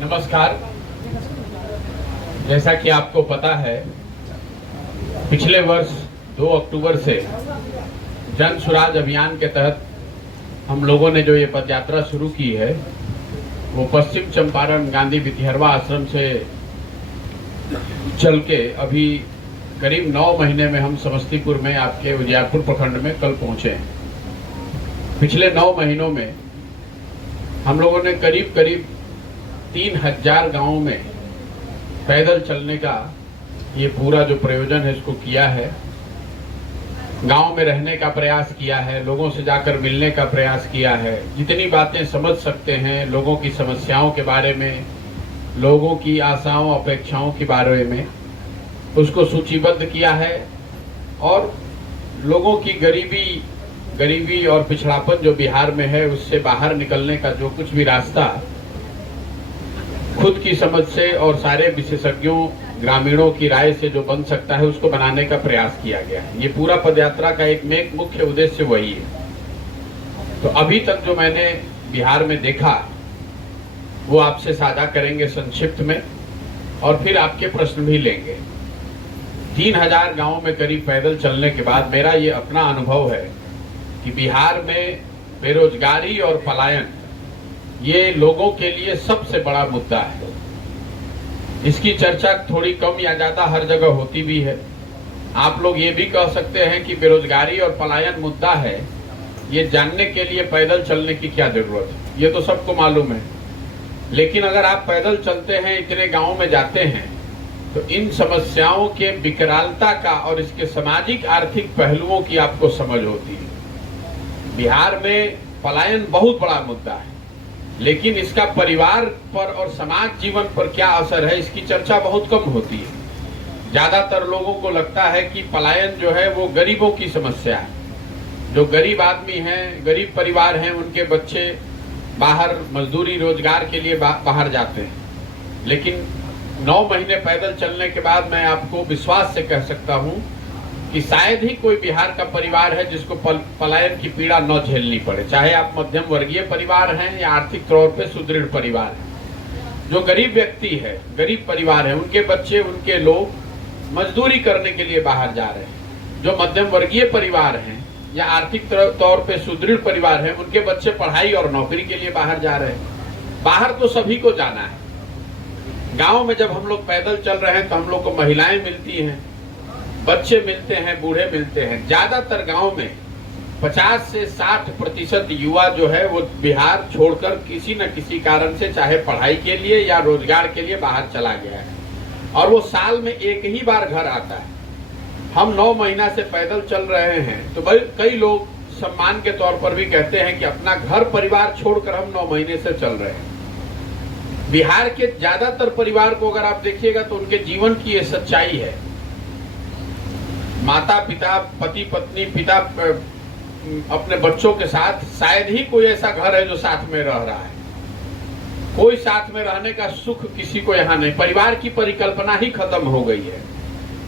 नमस्कार। जैसा कि आपको पता है, पिछले वर्ष 2 अक्टूबर से जन सुराज अभियान के तहत हम लोगों ने जो ये पदयात्रा शुरू की है वो पश्चिम चंपारण गांधी विधिहरवा आश्रम से चल के अभी करीब 9 महीने में हम समस्तीपुर में आपके उजियारपुर प्रखंड में कल पहुंचे हैं। पिछले 9 महीनों में हम लोगों ने करीब 3000 गांवों में पैदल चलने का ये पूरा जो प्रयोजन है इसको किया है। गांव में रहने का प्रयास किया है, लोगों से जाकर मिलने का प्रयास किया है, जितनी बातें समझ सकते हैं लोगों की समस्याओं के बारे में, लोगों की आशाओं अपेक्षाओं के बारे में उसको सूचीबद्ध किया है। और लोगों की गरीबी और पिछड़ापन जो बिहार में है उससे बाहर निकलने का जो कुछ भी रास्ता खुद की समझ से और सारे विशेषज्ञों ग्रामीणों की राय से जो बन सकता है उसको बनाने का प्रयास किया गया है। ये पूरा पदयात्रा का एक मुख्य उद्देश्य वही है। तो अभी तक जो मैंने बिहार में देखा वो आपसे साझा करेंगे संक्षिप्त में, और फिर आपके प्रश्न भी लेंगे। 3000 गांवों में करीब पैदल चलने के बाद मेरा ये अपना अनुभव है कि बिहार में बेरोजगारी और पलायन ये लोगों के लिए सबसे बड़ा मुद्दा है। इसकी चर्चा थोड़ी कम या ज्यादा हर जगह होती भी है। आप लोग ये भी कह सकते हैं कि बेरोजगारी और पलायन मुद्दा है, ये जानने के लिए पैदल चलने की क्या जरूरत है, ये तो सबको मालूम है। लेकिन अगर आप पैदल चलते हैं, इतने गांव में जाते हैं, तो इन समस्याओं के विकरालता का और इसके सामाजिक आर्थिक पहलुओं की आपको समझ होती है। बिहार में पलायन बहुत बड़ा मुद्दा है, लेकिन इसका परिवार पर और समाज जीवन पर क्या असर है इसकी चर्चा बहुत कम होती है। ज्यादातर लोगों को लगता है कि पलायन जो है वो गरीबों की समस्या है। जो गरीब आदमी हैं, गरीब परिवार हैं, उनके बच्चे बाहर मजदूरी रोजगार के लिए बाहर जाते हैं। लेकिन 9 महीने पैदल चलने के बाद मैं आपको विश्वास से कह सकता हूं कि शायद ही कोई बिहार का परिवार है जिसको पलायन की पीड़ा न झेलनी पड़े, चाहे आप मध्यम वर्गीय परिवार हैं या आर्थिक तौर पे सुदृढ़ परिवार है। जो गरीब व्यक्ति है, गरीब परिवार है, उनके बच्चे, उनके लोग मजदूरी करने के लिए बाहर जा रहे हैं। जो मध्यम वर्गीय परिवार हैं या आर्थिक तौर पे सुदृढ़ परिवार है, उनके बच्चे पढ़ाई और नौकरी के लिए बाहर जा रहे हैं। बाहर तो सभी को जाना है। गाँव में जब हम लोग पैदल चल रहे हैं तो हम लोग को महिलाएं मिलती हैं, बच्चे मिलते हैं, बूढ़े मिलते हैं। ज्यादातर गांव में 50 से 60% युवा जो है वो बिहार छोड़कर किसी न किसी कारण से, चाहे पढ़ाई के लिए या रोजगार के लिए, बाहर चला गया है। और वो साल में एक ही बार घर आता है। हम 9 महीना से पैदल चल रहे हैं तो कई लोग सम्मान के तौर पर भी कहते हैं कि अपना घर परिवार छोड़कर हम 9 महीने से चल रहे हैं। बिहार के ज्यादातर परिवार को अगर आप देखिएगा तो उनके जीवन की ये सच्चाई है। माता पिता, पति पत्नी, पिता अपने बच्चों के साथ, शायद ही कोई ऐसा घर है जो साथ में रह रहा है। कोई साथ में रहने का सुख किसी को यहाँ नहीं। परिवार की परिकल्पना ही खत्म हो गई है।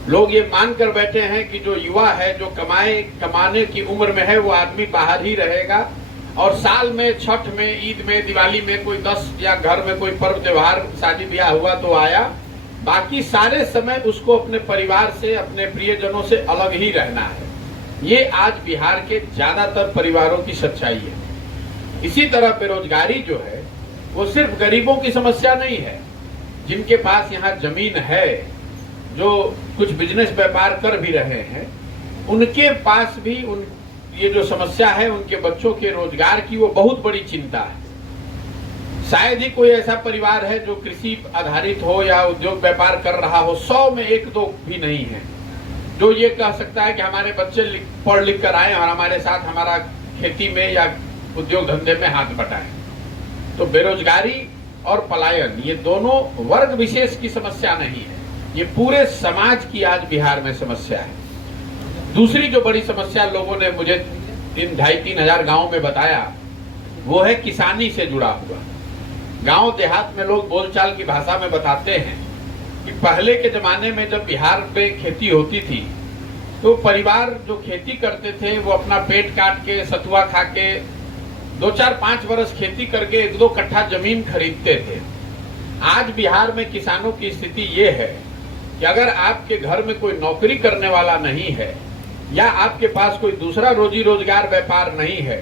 लोग ये मानकर बैठे हैं कि जो युवा है, जो कमाने की उम्र में है, वो आदमी बाहर ही रहेगा और साल में, छठ में, ईद में, दिवाली में कोई 10 या घर में कोई पर्व त्योहार, शादी ब्याह हुआ तो आया, बाकी सारे समय उसको अपने परिवार से, अपने प्रियजनों से अलग ही रहना है। ये आज बिहार के ज्यादातर परिवारों की सच्चाई है। इसी तरह बेरोजगारी जो है वो सिर्फ गरीबों की समस्या नहीं है। जिनके पास यहाँ जमीन है, जो कुछ बिजनेस व्यापार कर भी रहे हैं, उनके पास भी ये जो समस्या है उनके बच्चों के रोजगार की, वो बहुत बड़ी चिंता है। शायद ही कोई ऐसा परिवार है जो कृषि आधारित हो या उद्योग व्यापार कर रहा हो, 100 में 1-2 भी नहीं है जो ये कह सकता है कि हमारे बच्चे पढ़ लिख कर आए और हमारे साथ हमारा खेती में या उद्योग धंधे में हाथ बटाएं। तो बेरोजगारी और पलायन ये दोनों वर्ग विशेष की समस्या नहीं है, ये पूरे समाज की आज बिहार में समस्या है। दूसरी जो बड़ी समस्या लोगों ने मुझे 2,500-3 हजार गाँव में बताया वो है किसानी से जुड़ा हुआ। गांव देहात में लोग बोलचाल की भाषा में बताते हैं कि पहले के जमाने में जब बिहार में खेती होती थी तो परिवार जो खेती करते थे वो अपना पेट काट के, सतुआ खा के 2-4-5 वर्ष खेती करके 1-2 कट्ठा जमीन खरीदते थे। आज बिहार में किसानों की स्थिति ये है कि अगर आपके घर में कोई नौकरी करने वाला नहीं है या आपके पास कोई दूसरा रोजी रोजगार व्यापार नहीं है,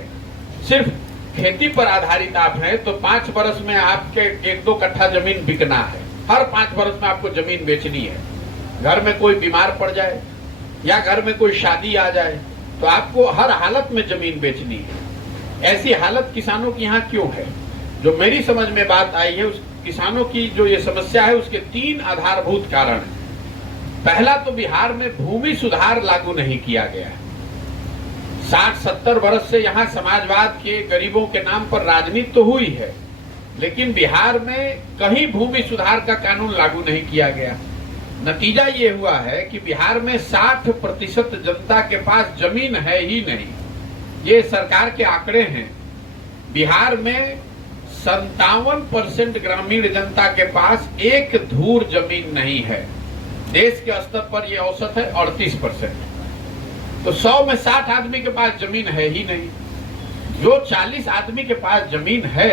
सिर्फ खेती पर आधारित आप हैं, तो 5 वर्ष में आपके 1-2 कट्ठा जमीन बिकना है। हर 5 वर्ष में आपको जमीन बेचनी है। घर में कोई बीमार पड़ जाए या घर में कोई शादी आ जाए तो आपको हर हालत में जमीन बेचनी है। ऐसी हालत किसानों की यहाँ क्यों है? जो मेरी समझ में बात आई है, उस किसानों की जो ये समस्या है उसके 3 आधारभूत कारण हैं। पहला तो बिहार में भूमि सुधार लागू नहीं किया गया है। 60-70 वर्ष से यहाँ समाजवाद के गरीबों के नाम पर राजनीति तो हुई है, लेकिन बिहार में कहीं भूमि सुधार का कानून लागू नहीं किया गया। नतीजा ये हुआ है कि बिहार में 60% जनता के पास जमीन है ही नहीं। ये सरकार के आंकड़े हैं। बिहार में 57% ग्रामीण जनता के पास 1 धूर जमीन नहीं है। देश के स्तर पर यह औसत है 38%। तो 100 में 60 आदमी के पास जमीन है ही नहीं। जो 40 आदमी के पास जमीन है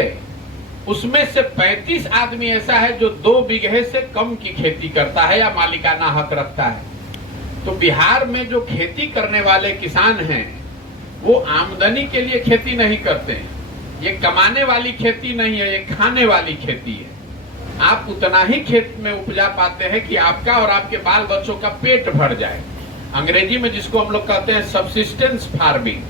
उसमें से 35 आदमी ऐसा है जो 2 बीघे से कम की खेती करता है या मालिकाना हक रखता है। तो बिहार में जो खेती करने वाले किसान हैं वो आमदनी के लिए खेती नहीं करते हैं। ये कमाने वाली खेती नहीं है, ये खाने वाली खेती है। आप उतना ही खेत में उपजा पाते हैं कि आपका और आपके बाल बच्चों का पेट भर जाए। अंग्रेजी में जिसको हम लोग कहते हैं सब्सिस्टेंस फार्मिंग,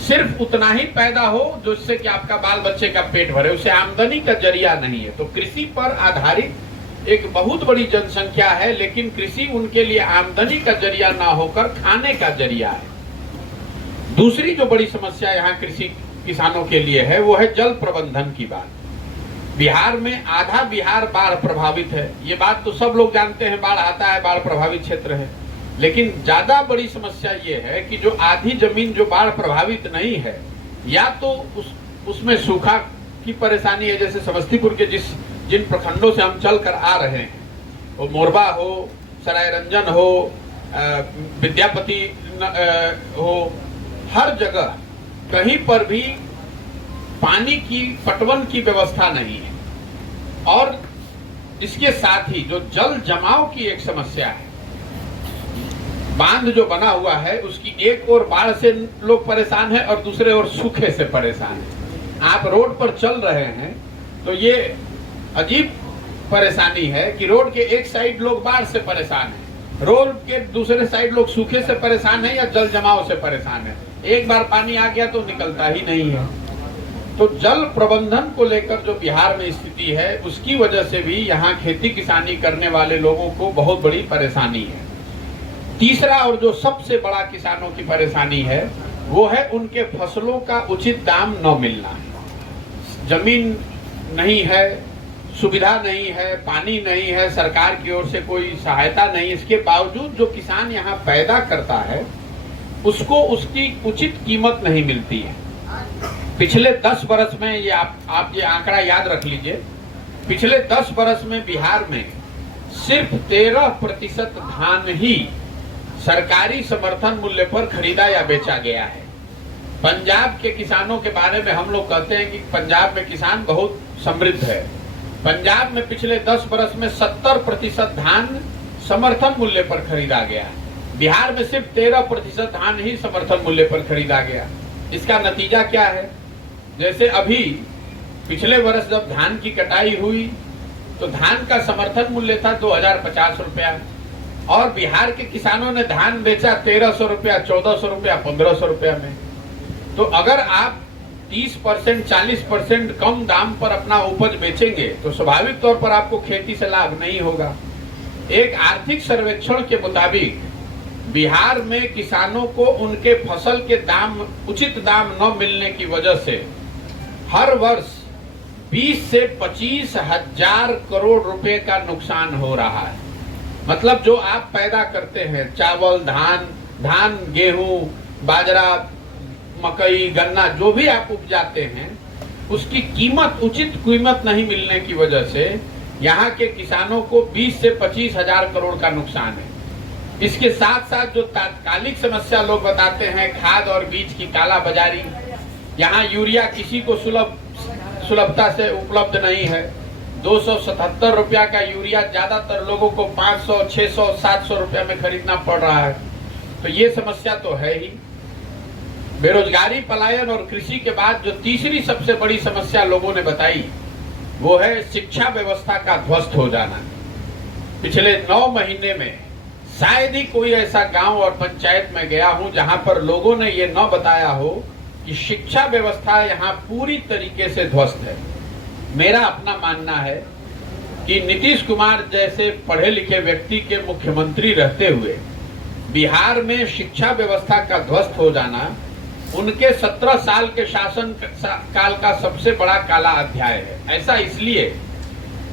सिर्फ उतना ही पैदा हो जिससे कि आपका बाल बच्चे का पेट भरे, उसे आमदनी का जरिया नहीं है। तो कृषि पर आधारित एक बहुत बड़ी जनसंख्या है, लेकिन कृषि उनके लिए आमदनी का जरिया ना होकर खाने का जरिया है। दूसरी जो बड़ी समस्या यहाँ कृषि किसानों के लिए है वो है जल प्रबंधन की बात। बिहार में आधा बिहार बाढ़ प्रभावित है। ये बात तो सब लोग जानते हैं, बाढ़ आता है, बाढ़ प्रभावित क्षेत्र है। लेकिन ज्यादा बड़ी समस्या ये है कि जो आधी जमीन जो बाढ़ प्रभावित नहीं है, या तो उसमें सूखा की परेशानी है, जैसे समस्तीपुर के जिन प्रखंडों से हम चल कर आ रहे हैं, वो मोरबा हो, सरायरंजन हो, विद्यापति हो, हर जगह कहीं पर भी पानी की पटवन की व्यवस्था नहीं है। और इसके साथ ही जो जल जमाव की एक समस्या है, बांध जो बना हुआ है उसकी एक ओर बाढ़ से लोग परेशान है और दूसरे ओर सूखे से परेशान है। आप रोड पर चल रहे हैं तो ये अजीब परेशानी है कि रोड के एक साइड लोग बाढ़ से परेशान है, रोड के दूसरे साइड लोग सूखे से परेशान है या जल जमाव से परेशान है। एक बार पानी आ गया तो निकलता ही नहीं है। तो जल प्रबंधन को लेकर जो बिहार में स्थिति है उसकी वजह से भी यहाँ खेती किसानी करने वाले लोगों को बहुत बड़ी परेशानी है। तीसरा और जो सबसे बड़ा किसानों की परेशानी है वो है उनके फसलों का उचित दाम न मिलना। जमीन नहीं है, सुविधा नहीं है, पानी नहीं है, सरकार की ओर से कोई सहायता नहीं, इसके बावजूद जो किसान यहाँ पैदा करता है उसको उसकी उचित कीमत नहीं मिलती है। पिछले 10 वर्ष में ये आप ये आंकड़ा याद रख लीजिए, पिछले 10 वर्ष में बिहार में सिर्फ 13% धान ही सरकारी समर्थन मूल्य पर खरीदा या बेचा गया है। पंजाब के किसानों के बारे में हम लोग कहते हैं कि पंजाब में किसान बहुत समृद्ध है। पंजाब में पिछले 10 वर्ष में 70% धान समर्थन मूल्य पर खरीदा गया है। बिहार में सिर्फ 13% धान ही समर्थन मूल्य पर खरीदा गया। इसका नतीजा क्या है? जैसे अभी पिछले वर्ष जब धान की कटाई हुई तो धान का समर्थन मूल्य था 2050 रुपया और बिहार के किसानों ने धान बेचा 1300 रुपया, 1400 रुपया, 1500 रुपया में। तो अगर आप 30%, 40% कम दाम पर अपना उपज बेचेंगे तो स्वाभाविक तौर पर आपको खेती से लाभ नहीं होगा। एक आर्थिक सर्वेक्षण के मुताबिक बिहार में किसानों को उनके फसल के दाम उचित दाम न मिलने की वजह से हर वर्ष 20 से 25 हजार करोड़ रुपए का नुकसान हो रहा है। मतलब जो आप पैदा करते हैं, चावल, धान, गेहूं, बाजरा, मकई, गन्ना, जो भी आप उपजाते हैं उसकी कीमत, उचित कीमत नहीं मिलने की वजह से यहाँ के किसानों को 20 से 25 हजार करोड़ का नुकसान है। इसके साथ साथ जो तात्कालिक समस्या लोग बताते हैं, खाद और बीज की काला बाजारी, यहाँ यूरिया किसी को सुलभता से उपलब्ध नहीं है, 277 रुपया का यूरिया ज्यादातर लोगों को 500, 600, 700 रुपया में खरीदना पड़ रहा है। तो ये समस्या तो है ही। बेरोजगारी, पलायन और कृषि के बाद जो तीसरी सबसे बड़ी समस्या लोगों ने बताई वो है शिक्षा व्यवस्था का ध्वस्त हो जाना। पिछले 9 महीने में शायद ही कोई ऐसा गांव और पंचायत में गया हूं जहां पर लोगों ने ये न बताया हो कि शिक्षा व्यवस्था यहां पूरी तरीके से ध्वस्त है। मेरा अपना मानना है कि नीतीश कुमार जैसे पढ़े लिखे व्यक्ति के मुख्यमंत्री रहते हुए बिहार में शिक्षा व्यवस्था का ध्वस्त हो जाना उनके 17 साल के शासन काल का सबसे बड़ा काला अध्याय है। ऐसा इसलिए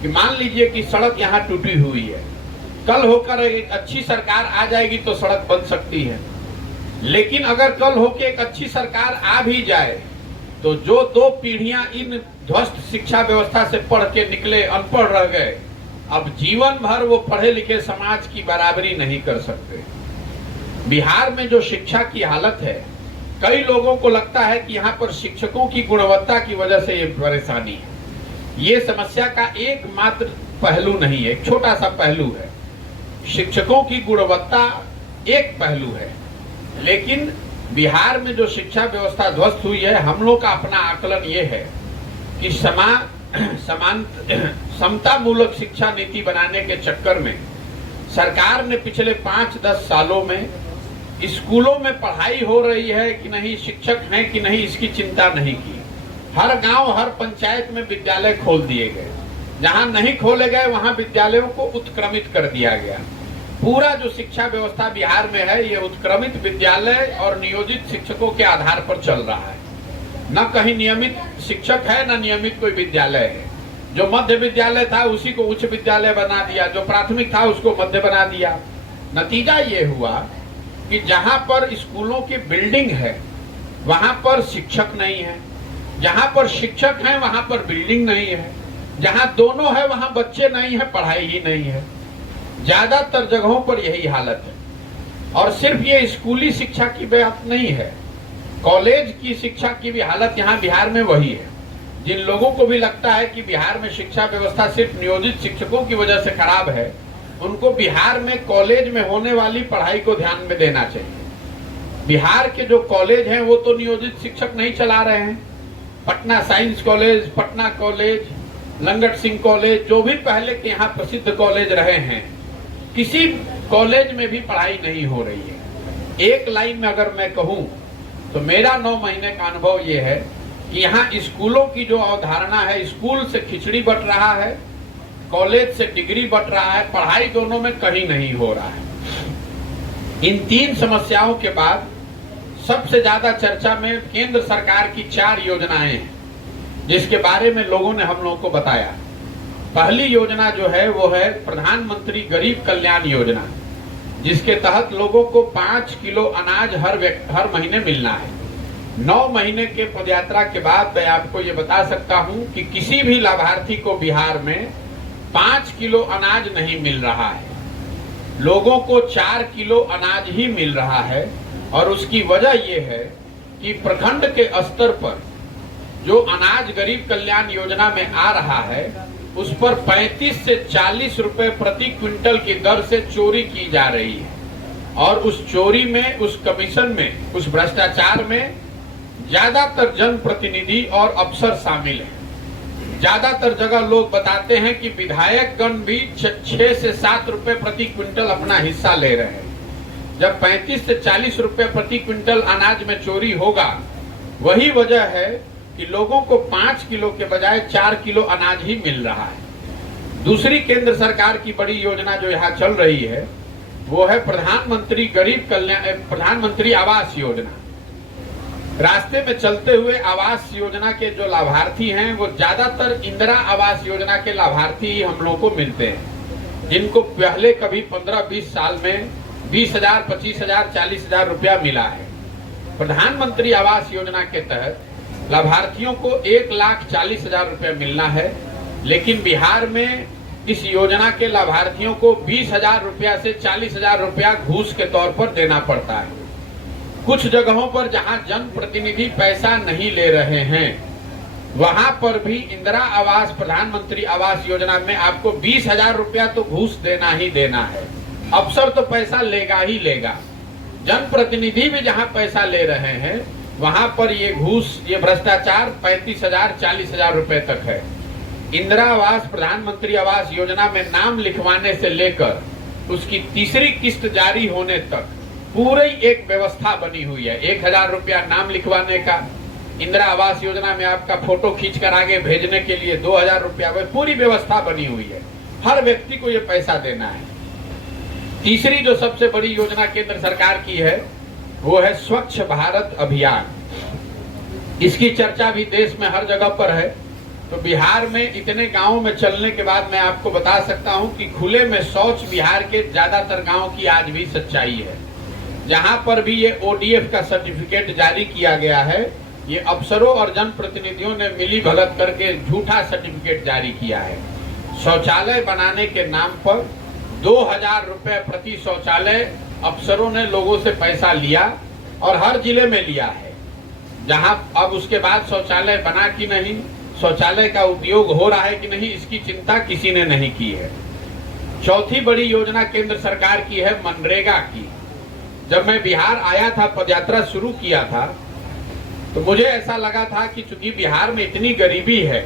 कि मान लीजिए कि सड़क यहाँ टूटी हुई है, कल होकर एक अच्छी सरकार आ जाएगी तो सड़क बन सकती है, लेकिन अगर कल होकर एक अच्छी सरकार आ भी जाए तो जो 2 पीढ़ियां इन ध्वस्त शिक्षा व्यवस्था से पढ़ के निकले अनपढ़ रह गए, अब जीवन भर वो पढ़े लिखे समाज की बराबरी नहीं कर सकते। बिहार में जो शिक्षा की हालत है, कई लोगों को लगता है कि यहाँ पर शिक्षकों की गुणवत्ता की वजह से ये परेशानी है। ये समस्या का एकमात्र पहलू नहीं है, एक छोटा सा पहलू है। शिक्षकों की गुणवत्ता एक पहलू है, लेकिन बिहार में जो शिक्षा व्यवस्था ध्वस्त हुई है, हम लोग का अपना आकलन ये है कि समता मूलक शिक्षा नीति बनाने के चक्कर में सरकार ने पिछले 5-10 सालों में स्कूलों में पढ़ाई हो रही है कि नहीं, शिक्षक हैं कि नहीं, इसकी चिंता नहीं की। हर गांव, हर पंचायत में विद्यालय खोल दिए गए, जहां नहीं खोले गए वहां विद्यालयों को उत्क्रमित कर दिया गया। पूरा जो शिक्षा व्यवस्था बिहार में है, ये उत्क्रमित विद्यालय और नियोजित शिक्षकों के आधार पर चल रहा है। न कहीं नियमित शिक्षक है, न नियमित कोई विद्यालय है। जो मध्य विद्यालय था उसी को उच्च विद्यालय बना दिया, जो प्राथमिक था उसको मध्य बना दिया। नतीजा ये हुआ कि जहां पर स्कूलों की बिल्डिंग है वहां पर शिक्षक नहीं है, जहां पर शिक्षक हैं वहां पर बिल्डिंग नहीं है, जहां दोनों है वहां बच्चे नहीं है, पढ़ाई ही नहीं है। ज्यादातर जगहों पर यही हालत है। और सिर्फ ये स्कूली शिक्षा की बात नहीं है, कॉलेज की शिक्षा की भी हालत यहाँ बिहार में वही है। जिन लोगों को भी लगता है कि बिहार में शिक्षा व्यवस्था सिर्फ नियोजित शिक्षकों की वजह से खराब है, उनको बिहार में कॉलेज में होने वाली पढ़ाई को ध्यान में देना चाहिए। बिहार के जो कॉलेज हैं वो तो नियोजित शिक्षक नहीं चला रहे हैं। Patna science college, Patna college, Langat Singh college, जो भी पहले के यहाँ प्रसिद्ध कॉलेज रहे हैं, किसी कॉलेज में भी पढ़ाई नहीं हो रही है। एक लाइन में अगर मैं कहूँ तो मेरा 9 महीने का अनुभव ये है कि यहाँ स्कूलों की जो अवधारणा है, स्कूल से खिचड़ी बट रहा है, कॉलेज से डिग्री बट रहा है, पढ़ाई दोनों में कहीं नहीं हो रहा है। इन 3 समस्याओं के बाद सबसे ज्यादा चर्चा में केंद्र सरकार की 4 योजनाएं हैं, जिसके बारे में लोगों ने हम लोगों को बताया। पहली योजना जो है वो है प्रधानमंत्री गरीब कल्याण योजना, जिसके तहत लोगों को 5 किलो अनाज हर महीने मिलना है। 9 महीने के पदयात्रा के बाद मैं आपको ये बता सकता हूं कि किसी भी लाभार्थी को बिहार में 5 किलो अनाज नहीं मिल रहा है, लोगों को 4 किलो अनाज ही मिल रहा है। और उसकी वजह यह है कि प्रखंड के स्तर पर जो अनाज गरीब कल्याण योजना में आ रहा है, उस पर 35 से 40 रुपए प्रति क्विंटल की दर से चोरी की जा रही है। और उस चोरी में, उस कमीशन में, उस भ्रष्टाचार में ज्यादातर जनप्रतिनिधि और अफसर शामिल हैं। ज्यादातर जगह लोग बताते हैं कि विधायकगण भी 6 से 7 रुपए प्रति क्विंटल अपना हिस्सा ले रहे हैं। जब 35 से 40 रुपए प्रति क्विंटल अनाज में चोरी होगा, वही वजह है कि लोगों को 5 किलो के बजाय 4 किलो अनाज ही मिल रहा है। दूसरी केंद्र सरकार की बड़ी योजना जो यहाँ चल रही है वो है प्रधानमंत्री आवास योजना। रास्ते में चलते हुए आवास योजना के जो लाभार्थी हैं वो ज्यादातर इंदिरा आवास योजना के लाभार्थी ही हम लोग को मिलते हैं, जिनको पहले कभी 15-20 साल में 20,000, 25,000, 40,000 रुपया मिला है। प्रधानमंत्री आवास योजना के तहत लाभार्थियों को 1,40,000 रुपया मिलना है, लेकिन बिहार में इस योजना के लाभार्थियों को 20,000 रुपया से 40,000 रुपया घूस के तौर पर देना पड़ता है। कुछ जगहों पर जहां जनप्रतिनिधि पैसा नहीं ले रहे हैं, वहां पर भी इंदिरा आवास प्रधानमंत्री आवास योजना में आपको 20,000 रुपया तो घूस देना ही देना है। अफसर तो पैसा लेगा ही लेगा, जनप्रतिनिधि भी जहां पैसा ले रहे हैं वहां पर ये घूस, ये भ्रष्टाचार 35,000 40,000 रुपए तक है। इंदिरा आवास प्रधानमंत्री आवास योजना में नाम लिखवाने से लेकर उसकी तीसरी किस्त जारी होने तक पूरी एक व्यवस्था बनी हुई है। 1,000 रुपया नाम लिखवाने का, इंदिरा आवास योजना में आपका फोटो खींचकर आगे भेजने के लिए 2,000 रुपया, पूरी व्यवस्था बनी हुई है। हर व्यक्ति को ये पैसा देना है। तीसरी जो सबसे बड़ी योजना केंद्र सरकार की है वो है स्वच्छ भारत अभियान। इसकी चर्चा भी देश में हर जगह पर है। तो बिहार में इतने गांवों में चलने के बाद मैं आपको बता सकता हूं कि खुले में शौच बिहार के ज्यादातर गांव की आज भी सच्चाई है। जहां पर भी ये ODF का सर्टिफिकेट जारी किया गया है, ये अफसरों और जनप्रतिनिधियों ने मिली भगत करके झूठा सर्टिफिकेट जारी किया है। शौचालय बनाने के नाम पर 2,000 रुपए प्रति शौचालय अफसरों ने लोगों से पैसा लिया और हर जिले में लिया है। जहां अब उसके बाद शौचालय बना कि नहीं, शौचालय का उपयोग हो रहा है कि नहीं, इसकी चिंता किसी ने नहीं की है। चौथी बड़ी योजना केंद्र सरकार की है मनरेगा की। जब मैं बिहार आया था, पदयात्रा शुरू किया था, तो मुझे ऐसा लगा था कि चूंकि बिहार में इतनी गरीबी है,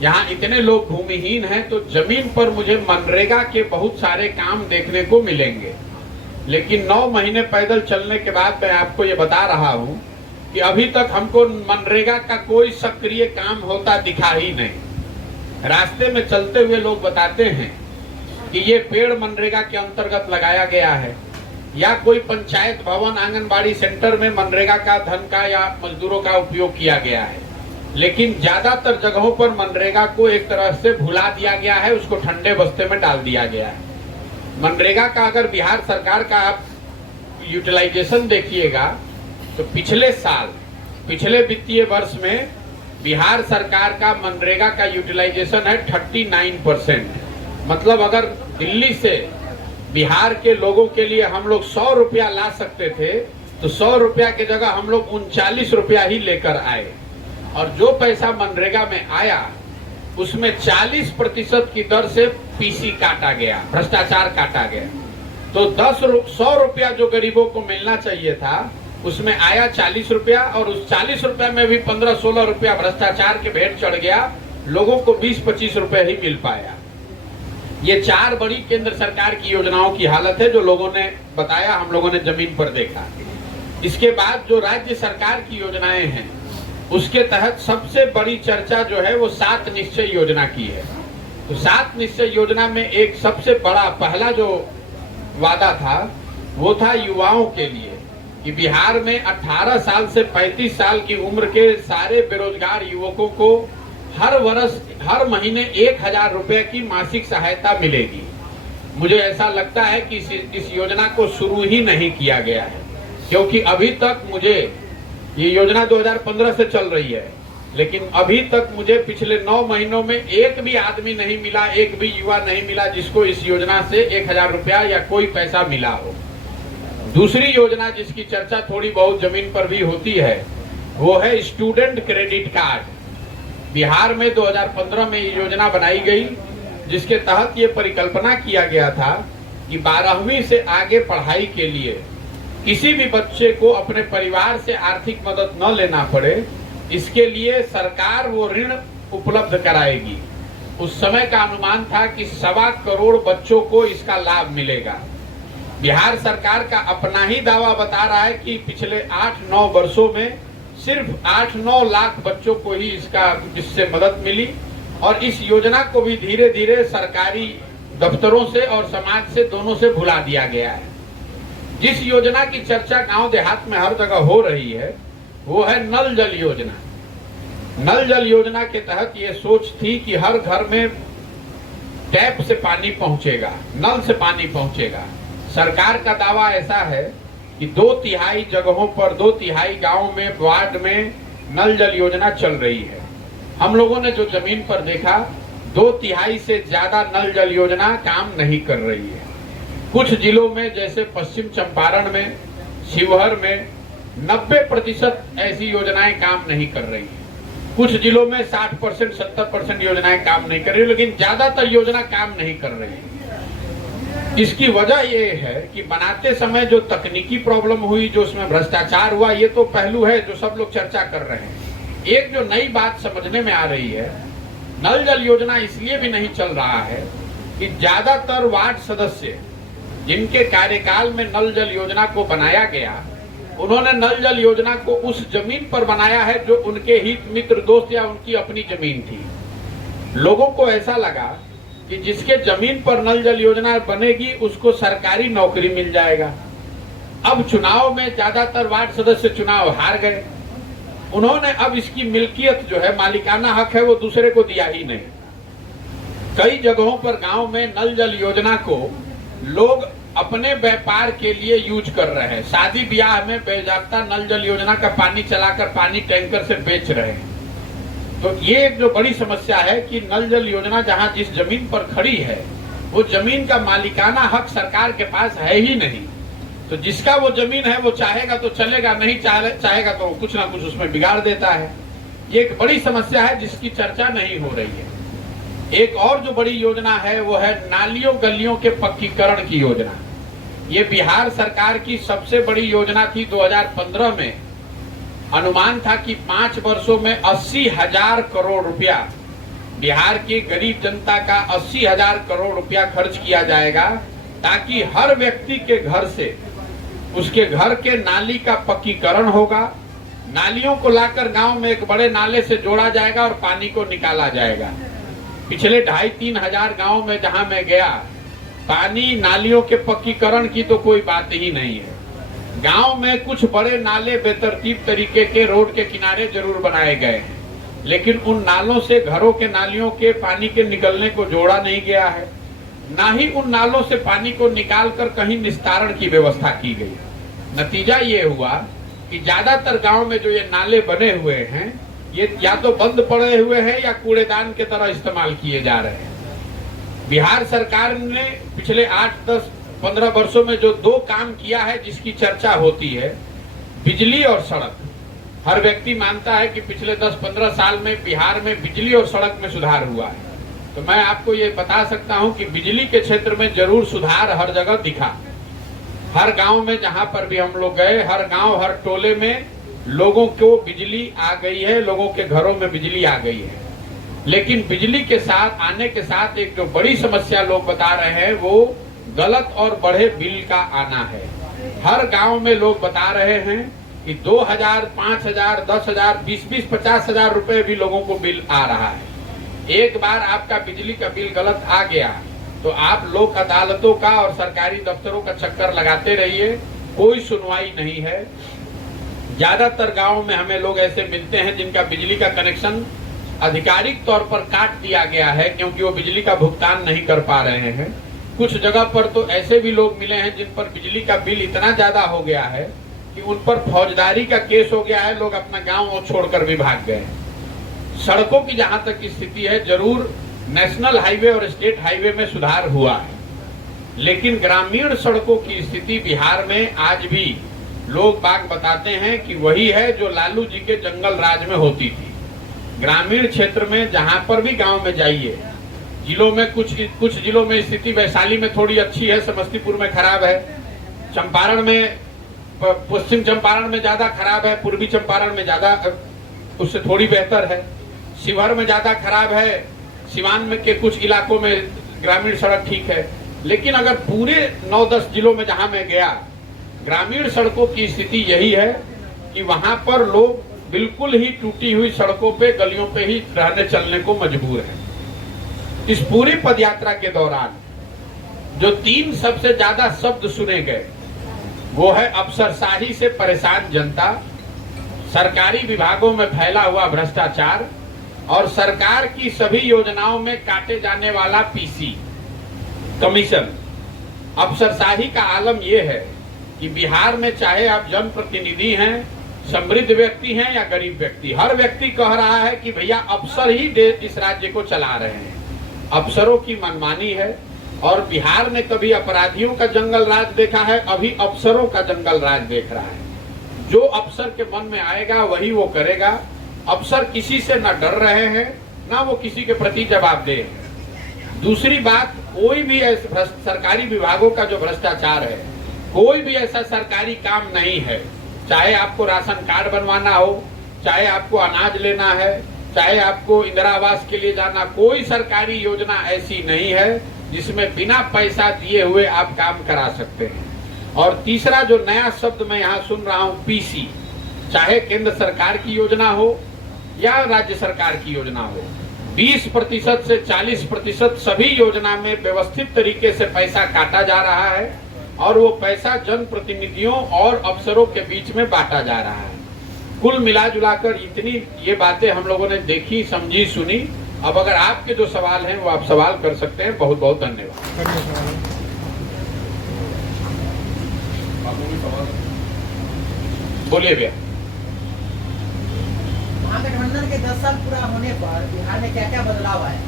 यहाँ इतने लोग भूमिहीन हैं, तो जमीन पर मुझे मनरेगा के बहुत सारे काम देखने को मिलेंगे। लेकिन 9 महीने पैदल चलने के बाद मैं आपको ये बता रहा हूँ कि अभी तक हमको मनरेगा का कोई सक्रिय काम होता दिखा ही नहीं। रास्ते में चलते हुए लोग बताते हैं कि ये पेड़ मनरेगा के अंतर्गत लगाया गया है, या कोई पंचायत भवन आंगनबाड़ी सेंटर में मनरेगा का धन का या मजदूरों का उपयोग किया गया है। लेकिन ज्यादातर जगहों पर मनरेगा को एक तरह से भुला दिया गया है, उसको ठंडे बस्ते में डाल दिया गया है। मनरेगा का अगर बिहार सरकार का आप यूटिलाइजेशन देखिएगा तो पिछले वित्तीय वर्ष में बिहार सरकार का मनरेगा का यूटिलाइजेशन है 39%। मतलब अगर दिल्ली से बिहार के लोगों के लिए हम लोग 100 रुपया ला सकते थे, तो 100 रुपया की जगह हम लोग 39 रुपया ही लेकर आए। और जो पैसा मनरेगा में आया उसमें 40% की दर से पीसी काटा गया, भ्रष्टाचार काटा गया। तो 100 रुपया जो गरीबों को मिलना चाहिए था उसमें आया 40 रुपया, और उस 40 रुपया में भी 15-16 रुपया भ्रष्टाचार के भेंट चढ़ गया। लोगों को 20-25 रुपए ही मिल पाया। ये 4 बड़ी केंद्र सरकार की योजनाओं की हालत है जो लोगों ने बताया, हम लोगों ने जमीन पर देखा। इसके बाद जो राज्य सरकार की योजनाएं हैं उसके तहत सबसे बड़ी चर्चा जो है वो 7 निश्चय योजना की है। तो 7 निश्चय योजना में एक सबसे बड़ा पहला जो वादा था वो था युवाओं के लिए कि बिहार में 18 साल से 35 साल की उम्र के सारे बेरोजगार युवकों को हर महीने 1,000 रुपए की मासिक सहायता मिलेगी। मुझे ऐसा लगता है कि इस योजना को शुरू ही नहीं किया गया है, क्योंकि अभी तक मुझे ये योजना 2015 से चल रही है, लेकिन अभी तक मुझे पिछले 9 महीनों में एक भी आदमी नहीं मिला, एक भी युवा नहीं मिला जिसको इस योजना से 1,000 रुपया या कोई पैसा मिला हो। दूसरी योजना जिसकी चर्चा थोड़ी बहुत जमीन पर भी होती है वो है स्टूडेंट क्रेडिट कार्ड। बिहार में 2015 में ये योजना बनाई गई, जिसके तहत ये परिकल्पना किया गया था कि 12वीं से आगे पढ़ाई के लिए किसी भी बच्चे को अपने परिवार से आर्थिक मदद न लेना पड़े, इसके लिए सरकार वो ऋण उपलब्ध कराएगी। उस समय का अनुमान था कि 1.25 करोड़ बच्चों को इसका लाभ मिलेगा। बिहार सरकार का अपना ही दावा बता रहा है कि पिछले 8-9 वर्षों में सिर्फ 8-9 लाख बच्चों को ही इससे मदद मिली, और इस योजना को भी धीरे धीरे सरकारी दफ्तरों से और समाज से दोनों से भुला दिया गया है। जिस योजना की चर्चा गांव देहात में हर जगह हो रही है वो है नल जल योजना। नल जल योजना के तहत ये सोच थी कि हर घर में टैप से पानी पहुंचेगा, नल से पानी पहुंचेगा। सरकार का दावा ऐसा है कि 2/3 जगहों पर 2/3 गांव में, वार्ड में नल जल योजना चल रही है। हम लोगों ने जो जमीन पर देखा 2/3 से ज्यादा नल जल योजना काम नहीं कर रही है। कुछ जिलों में जैसे पश्चिम चंपारण में, शिवहर में 90% ऐसी योजनाएं काम नहीं कर रही हैं। कुछ जिलों में 60% 70% योजनाएं काम नहीं कर रही, लेकिन ज्यादातर योजना काम नहीं कर रही। इसकी वजह यह है कि बनाते समय जो तकनीकी प्रॉब्लम हुई, जो उसमें भ्रष्टाचार हुआ, ये तो पहलू है जो सब लोग चर्चा कर रहे हैं। एक जो नई बात समझने में आ रही है, नल जल योजना इसलिए भी नहीं चल रहा है कि ज्यादातर वार्ड सदस्य जिनके कार्यकाल में नल जल योजना को बनाया गया, उन्होंने नल जल योजना को उस जमीन पर बनाया है जो उनके हित मित्र दोस्त या उनकी अपनी जमीन थी। लोगों को ऐसा लगा कि जिसके जमीन पर नल जल योजना बनेगी उसको सरकारी नौकरी मिल जाएगा। अब चुनाव में ज्यादातर वार्ड सदस्य चुनाव हार गए, उन्होंने अब इसकी मिल्कियत जो है, मालिकाना हक है, वो दूसरे को दिया ही नहीं। कई जगहों पर गांव में नल जल योजना को लोग अपने व्यापार के लिए यूज कर रहे हैं। शादी ब्याह में बेजाता नल जल योजना का पानी चलाकर पानी टैंकर से बेच रहे हैं। तो ये एक जो बड़ी समस्या है कि नल जल योजना जहां जिस जमीन पर खड़ी है, वो जमीन का मालिकाना हक सरकार के पास है ही नहीं। तो जिसका वो जमीन है वो चाहेगा तो चलेगा, नहीं चाहेगा तो कुछ ना कुछ उसमें बिगाड़ देता है। ये एक बड़ी समस्या है जिसकी चर्चा नहीं हो रही है। एक और जो बड़ी योजना है वो है नालियों गलियों के पक्कीकरण की योजना। ये बिहार सरकार की सबसे बड़ी योजना थी। 2015 में अनुमान था कि 5 वर्षों में 80,000 करोड़ रुपया, बिहार की गरीब जनता का 80,000 करोड़ रुपया खर्च किया जाएगा, ताकि हर व्यक्ति के घर से उसके घर के नाली का पक्कीकरण होगा। नालियों को लाकर गांव में एक बड़े नाले से जोड़ा जाएगा और पानी को निकाला जाएगा। पिछले 2,500-3 हजार गाँव में जहां मैं गया, पानी नालियों के पक्कीकरण की तो कोई बात ही नहीं है। गांव में कुछ बड़े नाले बेतरतीब तरीके के रोड के किनारे जरूर बनाए गए हैं, लेकिन उन नालों से घरों के नालियों के पानी के निकलने को जोड़ा नहीं गया है, ना ही उन नालों से पानी को निकालकर कहीं निस्तारण की व्यवस्था की गई। नतीजा ये हुआ कि ज्यादातर गांव में जो ये नाले बने हुए हैं, ये या तो बंद पड़े हुए हैं या कूड़ेदान के तरह इस्तेमाल किए जा रहे हैं। बिहार सरकार ने पिछले 8, 10, 15 वर्षों में जो 2 काम किया है जिसकी चर्चा होती है, बिजली और सड़क। हर व्यक्ति मानता है कि पिछले 10-15 साल में बिहार में बिजली और सड़क में सुधार हुआ है। तो मैं आपको ये बता सकता हूं कि बिजली के क्षेत्र में जरूर सुधार हर जगह दिखा। हर गांव में जहां पर भी हम लोग गए, हर गांव हर टोले में लोगों को बिजली आ गई है, लोगों के घरों में बिजली आ गई है। लेकिन बिजली के साथ आने के साथ एक जो बड़ी समस्या लोग बता रहे हैं वो गलत और बढ़े बिल का आना है। हर गांव में लोग बता रहे हैं कि 2,000, 5,000, 10,000, 20-20, 50,000 रुपए भी लोगों को बिल आ रहा है। एक बार आपका बिजली का बिल गलत आ गया तो आप लोक अदालतों का और सरकारी दफ्तरों का चक्कर लगाते रहिए, कोई सुनवाई नहीं है। ज्यादातर गाँव में हमें लोग ऐसे मिलते हैं जिनका बिजली का कनेक्शन आधिकारिक तौर पर काट दिया गया है क्योंकि वो बिजली का भुगतान नहीं कर पा रहे हैं। कुछ जगह पर तो ऐसे भी लोग मिले हैं जिन पर बिजली का बिल इतना ज्यादा हो गया है कि उन पर फौजदारी का केस हो गया है, लोग अपना गांव छोड़कर भी भाग गए। सड़कों की जहां तक स्थिति है, जरूर नेशनल हाईवे और स्टेट हाईवे में सुधार हुआ है, लेकिन ग्रामीण सड़कों की स्थिति बिहार में आज भी लोग बाग बताते हैं कि वही है जो लालू जी के जंगल राज में होती थी। ग्रामीण क्षेत्र में जहां पर भी गांव में जाइए, जिलों में कुछ जिलों में स्थिति, वैशाली में थोड़ी अच्छी है, समस्तीपुर में खराब है, चंपारण में, पश्चिम चंपारण में ज्यादा खराब है, पूर्वी चंपारण में ज्यादा उससे थोड़ी बेहतर है, शिवहर में ज्यादा खराब है, सिवान में के कुछ इलाकों में ग्रामीण सड़क ठीक है। लेकिन अगर पूरे 9-10 जिलों में जहां मैं गया, ग्रामीण सड़कों की स्थिति यही है कि वहां पर लोग बिल्कुल ही टूटी हुई सड़कों पे, गलियों पे ही रहने चलने को मजबूर है। इस पूरी पदयात्रा के दौरान जो 3 सबसे ज्यादा शब्द सुने गए वो है अफसरशाही से परेशान जनता, सरकारी विभागों में फैला हुआ भ्रष्टाचार और सरकार की सभी योजनाओं में काटे जाने वाला पीसी कमीशन। अफसरशाही का आलम यह है कि बिहार में चाहे आप जनप्रतिनिधि हैं, समृद्ध व्यक्ति हैं या गरीब व्यक्ति, हर व्यक्ति कह रहा है कि भैया अफसर ही इस राज्य को चला रहे हैं। अफसरों की मनमानी है और बिहार ने कभी अपराधियों का जंगल राज देखा है, अभी अफसरों का जंगल राज देख रहा है। जो अफसर के मन में आएगा वही वो करेगा। अफसर किसी से न डर रहे हैं, ना वो किसी के प्रति जवाबदेह है। दूसरी बात, कोई भी ऐसा सरकारी विभागों का जो भ्रष्टाचार है, कोई भी ऐसा सरकारी काम नहीं है, चाहे आपको राशन कार्ड बनवाना हो, चाहे आपको अनाज लेना है, चाहे आपको इंदिरा आवास के लिए जाना, कोई सरकारी योजना ऐसी नहीं है जिसमें बिना पैसा दिए हुए आप काम करा सकते हैं। और तीसरा जो नया शब्द मैं यहाँ सुन रहा हूँ, पीसी, चाहे केंद्र सरकार की योजना हो या राज्य सरकार की योजना हो, 20% से 40% सभी योजना में व्यवस्थित तरीके से पैसा काटा जा रहा है और वो पैसा जनप्रतिनिधियों और अफसरों के बीच में बांटा जा रहा है। कुल मिला जुलाकर इतनी ये बातें हम लोगों ने देखी, समझी, सुनी। अब अगर आपके जो सवाल हैं वो आप सवाल कर सकते हैं। बहुत बहुत धन्यवाद। बोलिए भैया। महागठबंधन के 10 साल पूरा होने पर बिहार में क्या क्या बदलाव आए?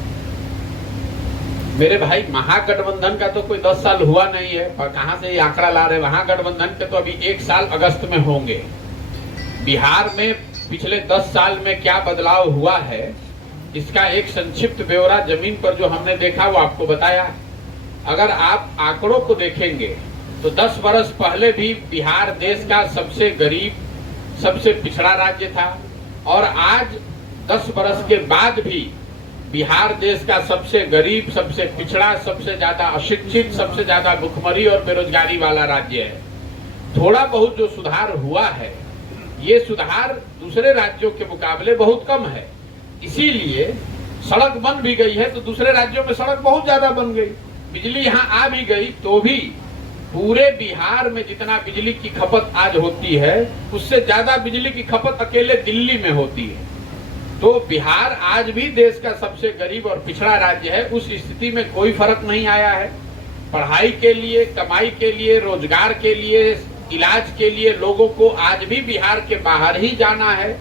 मेरे भाई, महागठबंधन का तो कोई 10 साल हुआ नहीं है, पर कहां से ये आंकड़ा ला रहे हैं? महागठबंधन के तो अभी 1 साल अगस्त में होंगे। बिहार में पिछले 10 साल में क्या बदलाव हुआ है, इसका एक संक्षिप्त ब्यौरा जमीन पर जो हमने देखा वो आपको बताया। अगर आप आंकड़ों को देखेंगे तो 10 वर्ष पहले भी बिहार देश का सबसे गरीब, सबसे पिछड़ा राज्य था और आज 10 वर्ष के बाद भी बिहार देश का सबसे गरीब, सबसे पिछड़ा, सबसे ज्यादा अशिक्षित, सबसे ज्यादा भुखमरी और बेरोजगारी वाला राज्य है। थोड़ा बहुत जो सुधार हुआ है, ये सुधार दूसरे राज्यों के मुकाबले बहुत कम है। इसीलिए सड़क बन भी गई है तो दूसरे राज्यों में सड़क बहुत ज्यादा बन गई, बिजली यहाँ आ भी गई, तो भी पूरे बिहार में जितना बिजली की खपत आज होती है उससे ज्यादा बिजली की खपत अकेले दिल्ली में होती है। तो बिहार आज भी देश का सबसे गरीब और पिछड़ा राज्य है। उस स्थिति में कोई फर्क नहीं आया है। पढ़ाई के लिए, कमाई के लिए, रोजगार के लिए, इलाज के लिए लोगों को आज भी बिहार के बाहर ही जाना है।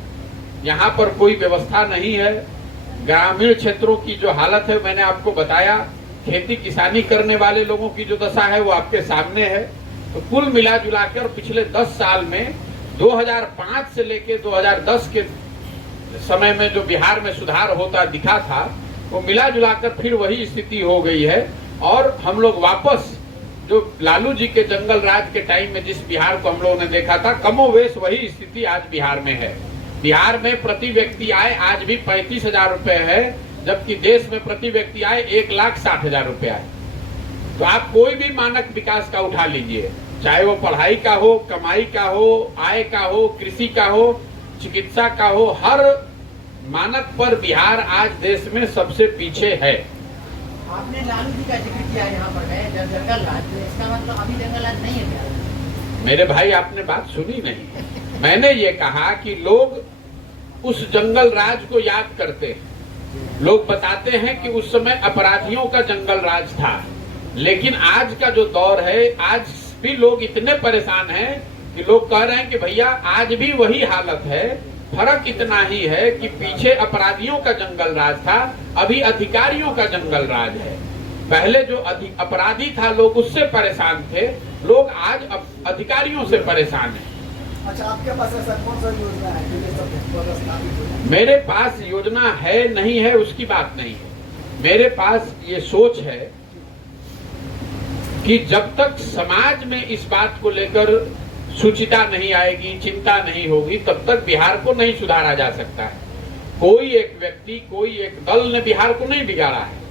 यहाँ पर कोई व्यवस्था नहीं है। ग्रामीण क्षेत्रों की जो हालत है मैंने आपको बताया, खेती किसानी करने वाले लोगों की जो दशा है वो आपके सामने है। तो कुल मिला जुला कर पिछले 10 साल में 2005 से लेके 2010 के समय में जो बिहार में सुधार होता दिखा था, वो मिला जुलाकर फिर वही स्थिति हो गई है। और हम लोग वापस जो लालू जी के जंगल राज के टाइम में जिस बिहार को हम लोगों ने देखा था, कमोवेश वही स्थिति आज बिहार में है। बिहार में प्रति व्यक्ति आय आज भी 35,000 रुपए है, जबकि देश में प्रति व्यक्ति आय 1,60,000 रुपया है। तो आप कोई भी मानक विकास का उठा लीजिए, चाहे वो पढ़ाई का हो, कमाई का हो, आय का हो, कृषि का हो, चिकित्सा का हो, हर मानक पर बिहार आज देश में सबसे पीछे है। आपने लालू जी का जिक्र किया यहाँ पर है जंगल राज, तो इसका मतलब अभी जंगल राज नहीं है क्या? मेरे भाई, आपने बात सुनी नहीं। मैंने ये कहा कि लोग उस जंगल राज को याद करते हैं। लोग बताते हैं कि उस समय अपराधियों का जंगल राज था, लेकिन आज का जो दौर है, आज भी लोग इतने परेशान हैं कि लोग कह रहे हैं कि भैया आज भी वही हालत है, फर्क इतना ही है कि पीछे अपराधियों का जंगल राज था, अभी अधिकारियों का जंगल राज है। पहले जो अपराधी था लोग उससे परेशान थे, लोग आज अधिकारियों से परेशान हैं। अच्छा, आपके पास ऐसा कौन सा योजना है जो ये सब स्थापित हो जाए? मेरे पास योजना है नहीं है उसकी बात नहीं है। मेरे पास ये सोच है कि जब तक समाज में इस बात को लेकर सुचिता नहीं आएगी, चिंता नहीं होगी, तब तक बिहार को नहीं सुधारा जा सकता है। कोई एक व्यक्ति, कोई एक दल ने बिहार को नहीं बिगाड़ा है।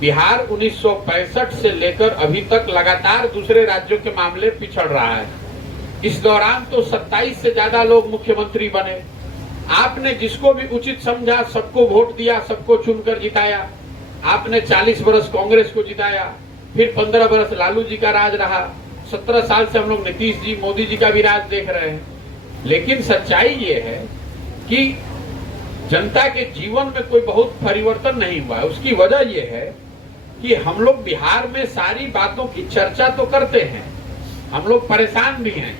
बिहार 1965 से लेकर अभी तक लगातार दूसरे राज्यों के मामले पिछड़ रहा है। इस दौरान तो 27 से ज्यादा लोग मुख्यमंत्री बने। आपने जिसको भी उचित समझा सबको वोट दिया, सबको चुनकर जिताया। आपने 40 वर्ष कांग्रेस को जिताया, फिर 15 वर्ष लालू जी का राज रहा, 17 साल से हम लोग नीतीश जी, मोदी जी का भी राज देख रहे हैं। लेकिन सच्चाई ये है कि जनता के जीवन में कोई बहुत परिवर्तन नहीं हुआ है। उसकी वजह यह है कि हम लोग बिहार में सारी बातों की चर्चा तो करते हैं, हम लोग परेशान भी हैं,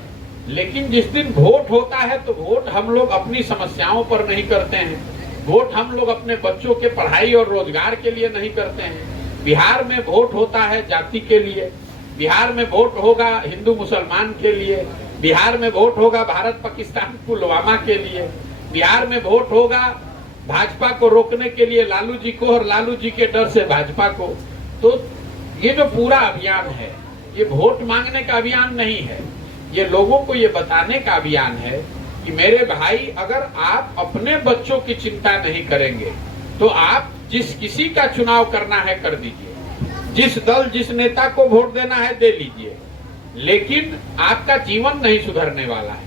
लेकिन जिस दिन वोट होता है तो वोट हम लोग अपनी समस्याओं पर नहीं करते हैं। वोट हम लोग अपने बच्चों के पढ़ाई और रोजगार के लिए नहीं करते हैं। बिहार में वोट होता है जाति के लिए, बिहार में वोट होगा हिंदू मुसलमान के लिए, बिहार में वोट होगा भारत पाकिस्तान पुलवामा के लिए, बिहार में वोट होगा भाजपा को रोकने के लिए लालू जी को, और लालू जी के डर से भाजपा को। तो ये जो पूरा अभियान है, ये वोट मांगने का अभियान नहीं है, ये लोगों को ये बताने का अभियान है कि मेरे भाई, अगर आप अपने बच्चों की चिंता नहीं करेंगे तो आप जिस किसी का चुनाव करना है कर दीजिए, जिस दल जिस नेता को वोट देना है दे लीजिए, लेकिन आपका जीवन नहीं सुधरने वाला है,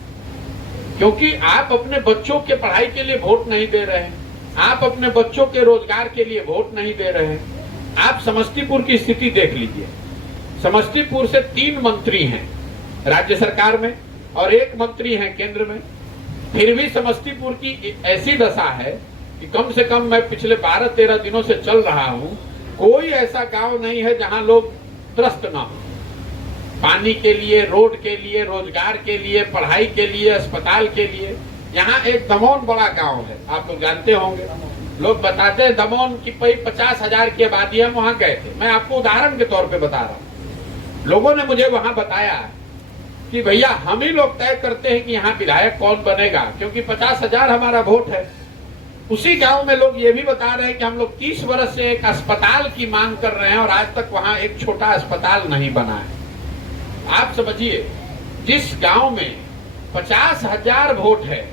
क्योंकि आप अपने बच्चों के पढ़ाई के लिए वोट नहीं दे रहे हैं, आप अपने बच्चों के रोजगार के लिए वोट नहीं दे रहे हैं। आप समस्तीपुर की स्थिति देख लीजिए, समस्तीपुर से 3 मंत्री हैं राज्य सरकार में और 1 मंत्री हैं केंद्र में, फिर भी समस्तीपुर की ऐसी दशा है कि कम से कम मैं पिछले 12-13 दिनों से चल रहा हूं, कोई ऐसा गांव नहीं है जहां लोग त्रस्त ना हो, पानी के लिए, रोड के लिए, रोजगार के लिए, पढ़ाई के लिए, अस्पताल के लिए। यहाँ एक दमोन बड़ा गांव है, आप लोग जानते होंगे, लोग बताते हैं दमोन की 50,000 की आबादी है, वहां गए थे। मैं आपको उदाहरण के तौर पे बता रहा हूँ, लोगों ने मुझे वहां बताया कि भैया हम ही लोग तय करते हैं कि यहाँ विधायक कौन बनेगा, क्योंकि 50,000 हमारा वोट है। उसी गांव में लोग ये भी बता रहे हैं कि हम लोग 30 वर्ष से एक अस्पताल की मांग कर रहे हैं और आज तक वहां एक छोटा अस्पताल नहीं बना है। आप समझिए, जिस गांव में 50,000 वोट है,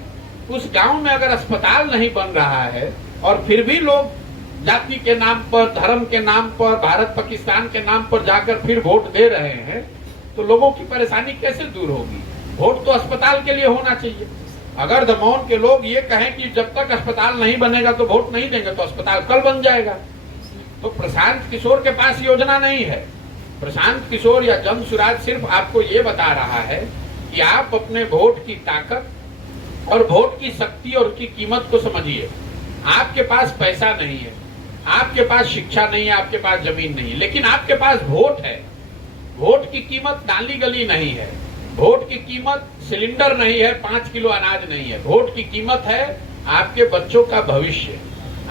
उस गांव में अगर अस्पताल नहीं बन रहा है और फिर भी लोग जाति के नाम पर, धर्म के नाम पर, भारत पाकिस्तान के नाम पर जाकर फिर वोट दे रहे हैं, तो लोगों की परेशानी कैसे दूर होगी? वोट तो अस्पताल के लिए होना चाहिए। अगर दमोन के लोग ये कहें कि जब तक अस्पताल नहीं बनेगा तो वोट नहीं देंगे, तो अस्पताल कल बन जाएगा। तो प्रशांत किशोर के पास योजना नहीं है। प्रशांत किशोर या जन सुराज सिर्फ आपको ये बता रहा है कि आप अपने वोट की ताकत और वोट की शक्ति और उसकी कीमत को समझिए। आपके पास पैसा नहीं है, आपके पास शिक्षा नहीं है, आपके पास जमीन नहीं है, लेकिन आपके पास वोट है। वोट की कीमत नाली गली नहीं है, वोट की कीमत सिलेंडर नहीं है, 5 किलो अनाज नहीं है। वोट की कीमत है आपके बच्चों का भविष्य।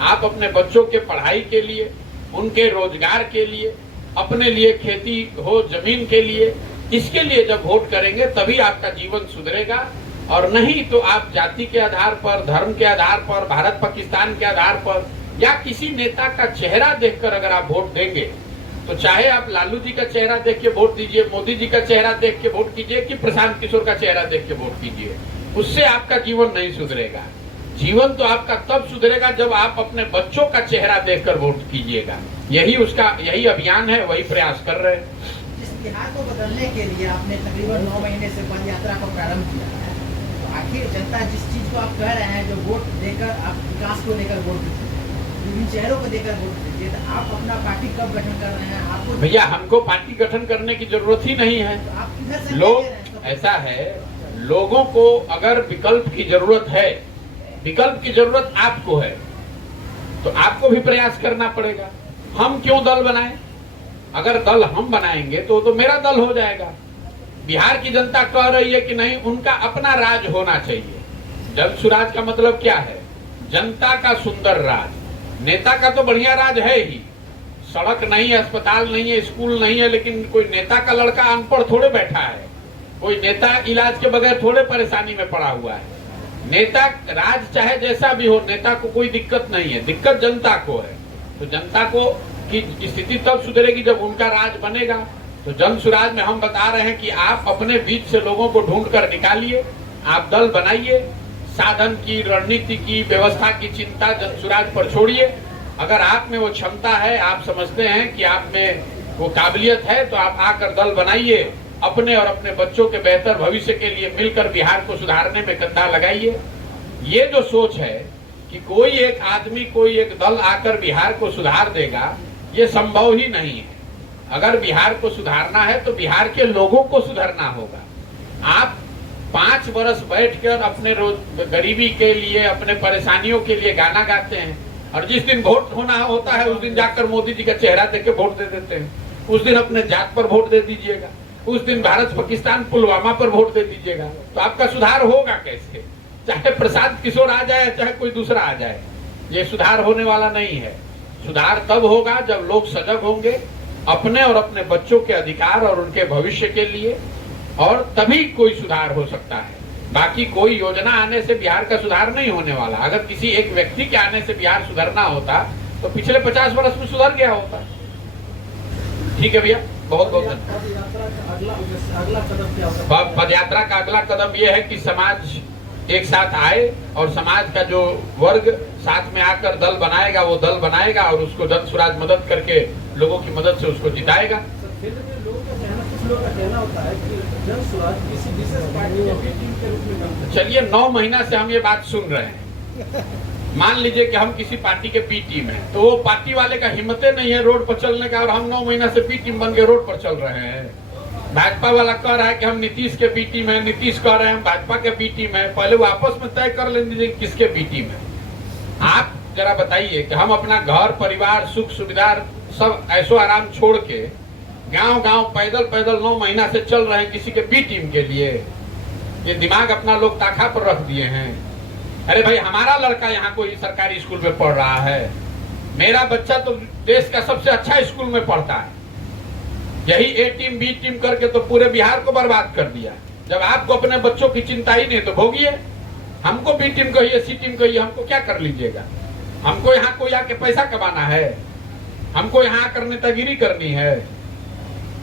आप अपने बच्चों के पढ़ाई के लिए, उनके रोजगार के लिए, अपने लिए खेती हो, जमीन के लिए, इसके लिए जब वोट करेंगे तभी आपका जीवन सुधरेगा। और नहीं तो आप जाति के आधार पर, धर्म के आधार पर, भारत पाकिस्तान के आधार पर या किसी नेता का चेहरा देखकर अगर आप वोट देंगे, तो चाहे आप लालू जी का चेहरा देख के वोट दीजिए, मोदी जी का चेहरा देख के वोट कीजिए, कि प्रशांत किशोर का चेहरा देख के वोट कीजिए, उससे आपका जीवन नहीं सुधरेगा। जीवन तो आपका तब सुधरेगा जब आप अपने बच्चों का चेहरा देखकर वोट कीजिएगा। यही अभियान है, वही प्रयास कर रहे हैं। इस बिहार को बदलने के लिए आपने तकरीबन 9 महीने से पद यात्रा को प्रारंभ किया है, तो आखिर जनता जिस चीज को आप कह रहे हैं, जो वोट देकर आप विकास को लेकर वोट देते हैं, विभिन्न चेहरों को देकर वोट देते हैं, तो आप अपना पार्टी कब गठन कर रहे हैं? आपको भैया हमको पार्टी गठन करने की जरूरत ही नहीं है। तो आप किधर से लोग ऐसा है, लोगों को अगर विकल्प की जरूरत है, विकल्प की जरूरत आपको है, तो आपको भी प्रयास करना पड़ेगा। हम क्यों दल बनाएं? अगर दल हम बनाएंगे तो मेरा दल हो जाएगा। बिहार की जनता कह रही है कि नहीं, उनका अपना राज होना चाहिए। जन सुराज का मतलब क्या है? जनता का सुंदर राज। नेता का तो बढ़िया राज है ही, सड़क नहीं है, अस्पताल नहीं है, स्कूल नहीं है, लेकिन कोई नेता का लड़का अनपढ़ थोड़े बैठा है, कोई नेता इलाज के बगैर थोड़े परेशानी में पड़ा हुआ है। नेता राज चाहे जैसा भी हो, नेता को कोई दिक्कत नहीं है, दिक्कत जनता को है। तो जनता को की स्थिति तब सुधरेगी जब उनका राज बनेगा। तो जन सुराज में हम बता रहे हैं कि आप अपने बीच से लोगों को ढूंढ कर निकालिए, आप दल बनाइए, साधन की, रणनीति की, व्यवस्था की चिंता जन सुराज पर छोड़िए। अगर आप में वो क्षमता है, आप समझते हैं कि आप में वो काबिलियत है, तो आप आकर दल बनाइए, अपने और अपने बच्चों के बेहतर भविष्य के लिए मिलकर बिहार को सुधारने में कंधा लगाइए। ये जो सोच है कि कोई एक आदमी, कोई एक दल आकर बिहार को सुधार देगा, ये संभव ही नहीं है। अगर बिहार को सुधारना है तो बिहार के लोगों को सुधारना होगा। आप 5 वर्ष बैठकर अपने गरीबी के लिए, अपने परेशानियों के लिए गाना गाते हैं, और जिस दिन वोट होना होता है उस दिन जाकर मोदी जी का चेहरा देख के वोट दे देते हैं। उस दिन अपने जात पर वोट दे दीजिएगा, उस दिन भारत पाकिस्तान पुलवामा पर वोट दे दीजिएगा, तो आपका सुधार होगा कैसे? चाहे प्रशांत किशोर आ जाए, चाहे कोई दूसरा आ जाए, ये सुधार होने वाला नहीं है। सुधार तब होगा जब लोग सजग होंगे अपने और अपने बच्चों के अधिकार और उनके भविष्य के लिए, और तभी कोई सुधार हो सकता है। बाकी कोई योजना आने से बिहार का सुधार नहीं होने वाला। अगर किसी एक व्यक्ति के आने से बिहार सुधरना होता तो पिछले 50 वर्ष में सुधर गया होता। ठीक है भैया, बहुत बहुत पद यात्रा का अगला कदम यह है कि समाज एक साथ आए और समाज का जो वर्ग साथ में आकर दल बनाएगा, वो दल बनाएगा और उसको जन स्वराज मदद करके लोगों की मदद से उसको जिताएगा। लोगों का कहना होता है कि जन स्वराज किसी विशेष पार्टी या टीम के रूप में काम। चलिए 9 महीना से हम ये बात सुन रहे हैं। मान लीजिए कि हम किसी पार्टी के बी टीम है, तो वो पार्टी वाले का हिम्मते नहीं है रोड पर चलने का, और हम 9 महीना से बी टीम बन के रोड पर चल रहे हैं। भाजपा वाला कह रहा है कि हम नीतीश के बी टीम है, नीतीश कह रहे हैं भाजपा के बी टीम है। पहले वो आपस में तय कर लेंगे किसके बी टीम है। आप जरा बताइए कि हम अपना घर परिवार सुख सुविधा सब ऐशो आराम छोड़ के गांव गांव पैदल पैदल 9 महीना से चल रहे हैं किसी के बी टीम के लिए। ये दिमाग अपना लोग ताखा पर रख दिए हैं। अरे भाई, हमारा लड़का यहाँ कोई सरकारी स्कूल में पढ़ रहा है, मेरा बच्चा तो देश का सबसे अच्छा स्कूल में पढ़ता है। यही ए टीम बी टीम करके तो पूरे बिहार को बर्बाद कर दिया। जब आपको अपने बच्चों की चिंता ही नहीं तो भोगिए। हमको बी टीम कहिए, सी टीम कहिए, हमको क्या कर लीजिएगा। हमको यहाँ कोई आके पैसा कमाना है, हमको यहाँ आकर नेतागिरी करनी है।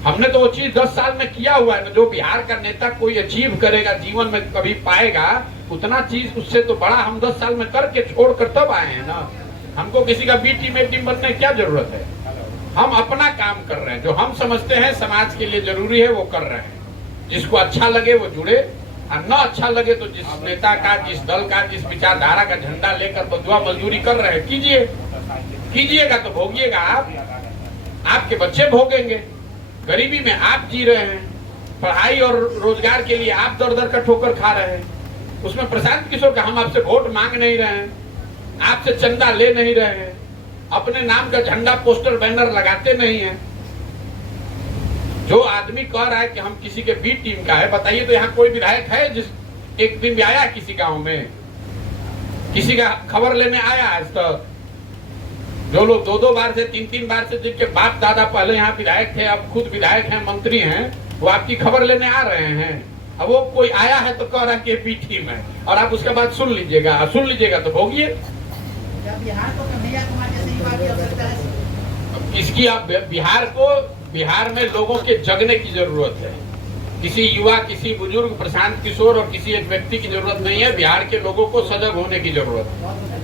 हमने तो वो चीज 10 साल में किया हुआ है ना। जो बिहार का नेता कोई अचीव करेगा जीवन में कभी पाएगा, उतना चीज उससे तो बड़ा हम 10 साल में करके छोड़ कर तब आए हैं ना। हमको किसी का बी टीम ए टीम बनने की क्या जरूरत है। हम अपना काम कर रहे हैं, जो हम समझते हैं समाज के लिए जरूरी है वो कर रहे हैं। जिसको अच्छा लगे वो जुड़े, और न अच्छा लगे तो जिस नेता का, जिस दल का, जिस विचारधारा का झंडा लेकर बदुआ मजदूरी कर रहे हैं कीजिए। कीजिएगा तो भोगिएगा आप, आपके बच्चे भोगेंगे। गरीबी में आप जी रहे हैं, पढ़ाई और रोजगार के लिए आप दर दर का ठोकर खा रहे हैं। उसमें प्रशांत किशोर का हम आपसे वोट मांग नहीं रहे हैं, आपसे चंदा ले नहीं रहे हैं, अपने नाम का झंडा पोस्टर बैनर लगाते नहीं हैं। जो आदमी कह रहा है कि हम किसी के बी टीम का है, बताइए तो यहाँ कोई विधायक है जिस एक दिन भी आया किसी गांव में, किसी का खबर लेने आया आज तक? जो लोग 2-2 बार से 3-3 बार से, जिनके बाप दादा पहले यहाँ विधायक थे, अब खुद विधायक हैं, मंत्री हैं, वो आपकी खबर लेने आ रहे हैं। अब वो कोई आया है तो कह रहा है कि बी टीम है, और आप उसके बाद सुन लीजिएगा तो भोगिए। बिहार को कन्हैया कुमार जैसे युवा की आवश्यकता है। इसकी आप बिहार में लोगों के जगने की जरूरत है। किसी युवा, किसी बुजुर्ग, प्रशांत किशोर और किसी एक व्यक्ति की जरूरत नहीं है। बिहार के लोगों को सजग होने की जरूरत है।